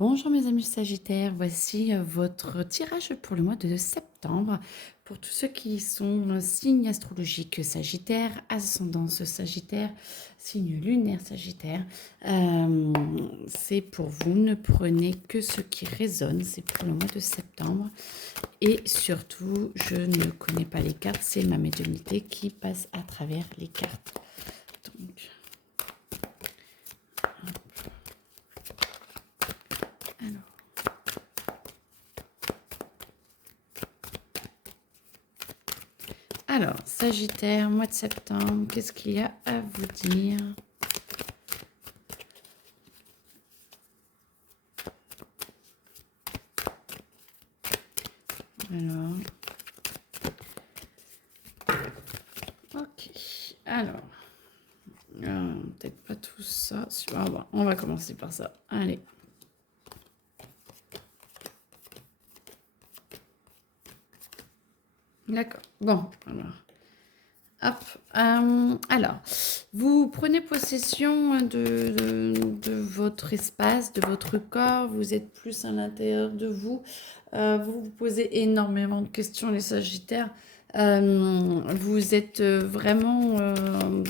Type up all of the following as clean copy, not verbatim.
Bonjour mes amis Sagittaires, voici votre tirage pour le mois de septembre. Pour tous ceux qui sont signes astrologiques Sagittaire, ascendance Sagittaire, signe lunaire Sagittaire, c'est pour vous, ne prenez que ce qui résonne, c'est pour le mois de septembre. Et surtout, je ne connais pas les cartes, c'est ma médiumnité qui passe à travers les cartes. Donc, alors. Alors, Sagittaire, mois de septembre, qu'est-ce qu'il y a à vous dire? Alors, ok. Alors, peut-être pas tout ça. Ah bon, on va commencer par ça. Allez. D'accord. Bon, alors. Hop. Alors, vous prenez possession de votre espace, de votre corps. Vous êtes plus à l'intérieur de vous. Vous vous posez énormément de questions, les Sagittaires. Vous êtes vraiment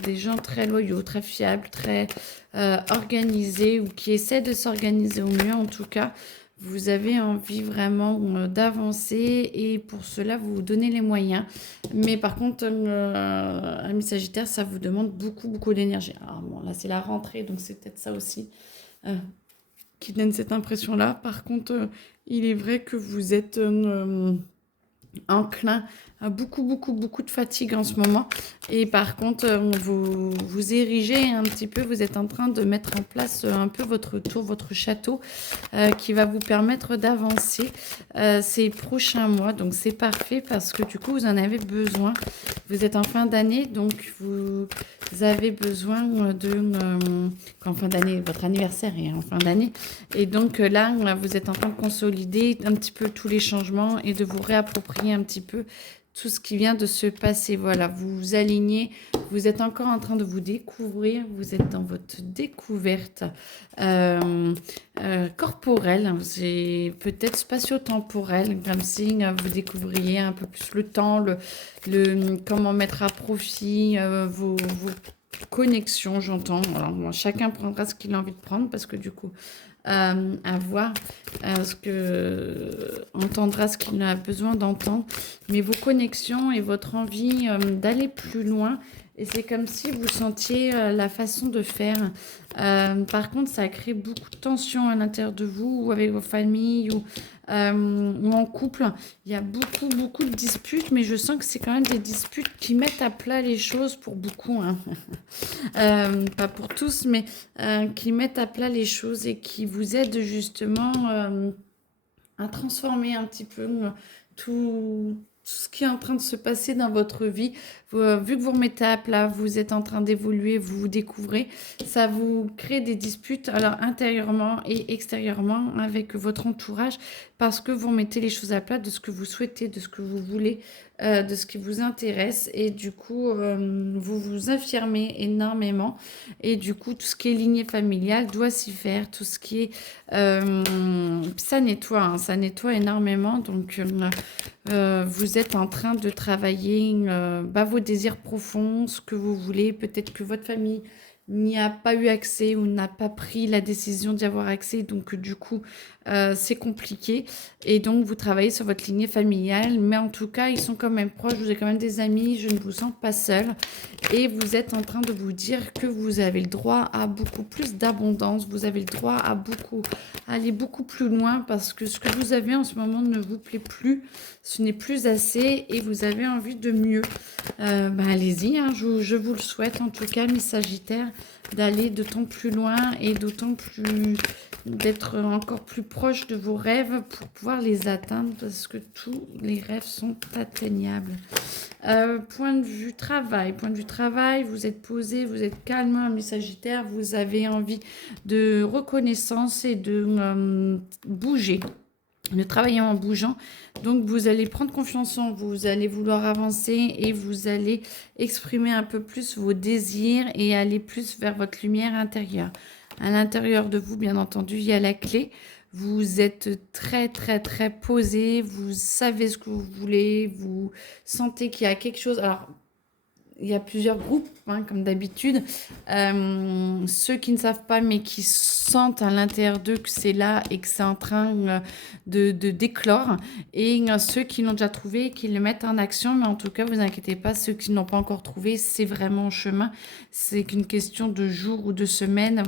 des gens très loyaux, très fiables, très organisés ou qui essaient de s'organiser au mieux en tout cas. Vous avez envie vraiment d'avancer et pour cela, vous vous donnez les moyens. Mais par contre, amis Sagittaire, ça vous demande beaucoup, beaucoup d'énergie. Alors bon, là, c'est la rentrée, donc c'est peut-être ça aussi qui donne cette impression-là. Par contre, il est vrai que vous êtes enclin à beaucoup, beaucoup, beaucoup de fatigue en ce moment. Et par contre, vous vous érigez un petit peu, vous êtes en train de mettre en place un peu votre tour, votre château qui va vous permettre d'avancer ces prochains mois. Donc c'est parfait parce que du coup, vous en avez besoin. Vous êtes en fin d'année, donc vous avez besoin en fin d'année, votre anniversaire est en fin d'année. Et donc là, vous êtes en train de consolider un petit peu tous les changements et de vous réapproprier un petit peu tout ce qui vient de se passer. Voilà, vous vous alignez, vous êtes encore en train de vous découvrir, vous êtes dans votre découverte corporelle, c'est peut-être spatio-temporelle, comme si vous découvriez un peu plus le temps, comment mettre à profit vos connexions, j'entends. Alors, bon, chacun prendra ce qu'il a envie de prendre parce que du coup, à voir entendra ce qu'il a besoin d'entendre, mais vos connexions et votre envie d'aller plus loin. Et c'est comme si vous sentiez la façon de faire. Par contre, ça crée beaucoup de tension à l'intérieur de vous ou avec vos familles ou en couple. Il y a beaucoup, beaucoup de disputes, mais je sens que c'est quand même des disputes qui mettent à plat les choses pour beaucoup. Hein. Pas pour tous, mais qui mettent à plat les choses et qui vous aident justement à transformer un petit peu tout ce qui est en train de se passer dans votre vie. Vu que vous remettez à plat, vous êtes en train d'évoluer, vous vous découvrez, ça vous crée des disputes alors intérieurement et extérieurement avec votre entourage parce que vous remettez les choses à plat de ce que vous souhaitez, de ce que vous voulez, de ce qui vous intéresse et du coup, vous vous affirmez énormément et du coup, tout ce qui est lignée familiale doit s'y faire, tout ce qui est... ça nettoie, hein, ça nettoie énormément, donc vous êtes en train de travailler vos désirs profonds, ce que vous voulez, peut-être que votre famille n'y a pas eu accès ou n'a pas pris la décision d'y avoir accès, donc du coup c'est compliqué et donc vous travaillez sur votre lignée familiale, mais en tout cas ils sont quand même proches, vous avez quand même des amis, je ne vous sens pas seul et vous êtes en train de vous dire que vous avez le droit à beaucoup plus d'abondance, vous avez le droit à aller beaucoup plus loin parce que ce que vous avez en ce moment ne vous plaît plus, ce n'est plus assez et vous avez envie de mieux. Allez-y, hein, je vous le souhaite en tout cas, mes Sagittaires, d'aller d'autant plus loin et d'autant plus d'être encore plus proche de vos rêves pour pouvoir les atteindre parce que tous les rêves sont atteignables. Point de vue travail, vous êtes posé, vous êtes calme, mes Sagittaires, vous avez envie de reconnaissance et de bouger, de travailler en bougeant. Donc, vous allez prendre confiance en vous, vous allez vouloir avancer et vous allez exprimer un peu plus vos désirs et aller plus vers votre lumière intérieure. À l'intérieur de vous, bien entendu, il y a la clé. Vous êtes très, très, très posé. Vous savez ce que vous voulez. Vous sentez qu'il y a quelque chose. Alors, il y a plusieurs groupes, hein, comme d'habitude. Ceux qui ne savent pas, mais qui sentent à l'intérieur d'eux que c'est là et que c'est en train de d'éclore. Et ceux qui l'ont déjà trouvé, qui le mettent en action. Mais en tout cas, vous inquiétez pas, ceux qui ne l'ont pas encore trouvé, c'est vraiment en chemin. C'est qu'une question de jours ou de semaines.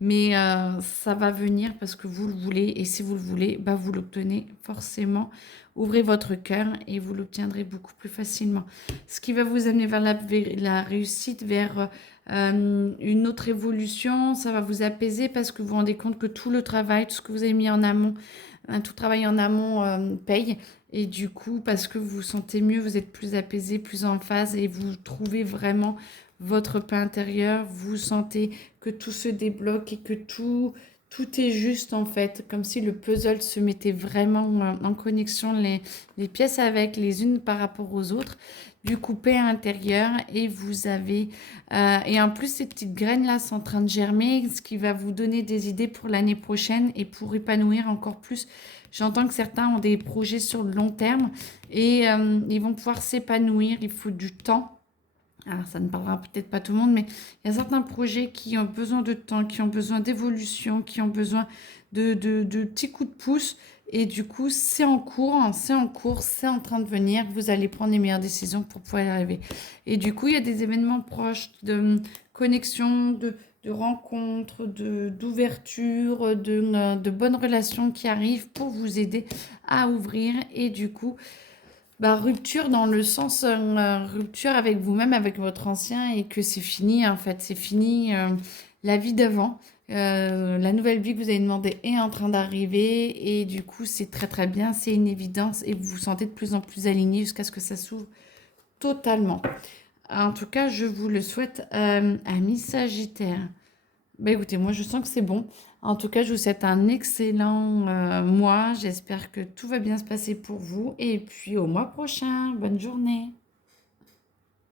Mais ça va venir parce que vous le voulez. Et si vous le voulez, bah, vous l'obtenez forcément. Ouvrez votre cœur et vous l'obtiendrez beaucoup plus facilement. Ce qui va vous amener vers la réussite, vers une autre évolution. Ça va vous apaiser parce que vous vous rendez compte que tout le travail, tout ce que vous avez mis en amont, hein, tout travail en amont paye. Et du coup, parce que vous vous sentez mieux, vous êtes plus apaisé, plus en phase et vous trouvez vraiment votre paix intérieure. Vous sentez que tout se débloque et que tout est juste en fait, comme si le puzzle se mettait vraiment en connexion, les pièces avec les unes par rapport aux autres. Du coup, paix intérieure et vous avez... et en plus, ces petites graines-là sont en train de germer, ce qui va vous donner des idées pour l'année prochaine et pour épanouir encore plus. J'entends que certains ont des projets sur le long terme et ils vont pouvoir s'épanouir. Il faut du temps. Alors, ça ne parlera peut-être pas tout le monde, mais il y a certains projets qui ont besoin de temps, qui ont besoin d'évolution, qui ont besoin de petits coups de pouce. Et du coup, c'est en cours, hein, c'est en cours, c'est en train de venir. Vous allez prendre les meilleures décisions pour pouvoir y arriver. Et du coup, il y a des événements proches de connexion, de rencontres, d'ouverture, de bonnes relations qui arrivent pour vous aider à ouvrir. Et du coup, bah, rupture dans le sens rupture avec vous-même, avec votre ancien, et que c'est fini, en fait. C'est fini la vie d'avant. La nouvelle vie que vous avez demandé est en train d'arriver, et du coup, c'est très très bien, c'est une évidence, et vous vous sentez de plus en plus aligné jusqu'à ce que ça s'ouvre totalement. En tout cas, je vous le souhaite, amis Sagittaire. Bah écoutez, moi je sens que c'est bon. En tout cas, je vous souhaite un excellent mois. J'espère que tout va bien se passer pour vous. Et puis au mois prochain. Bonne journée.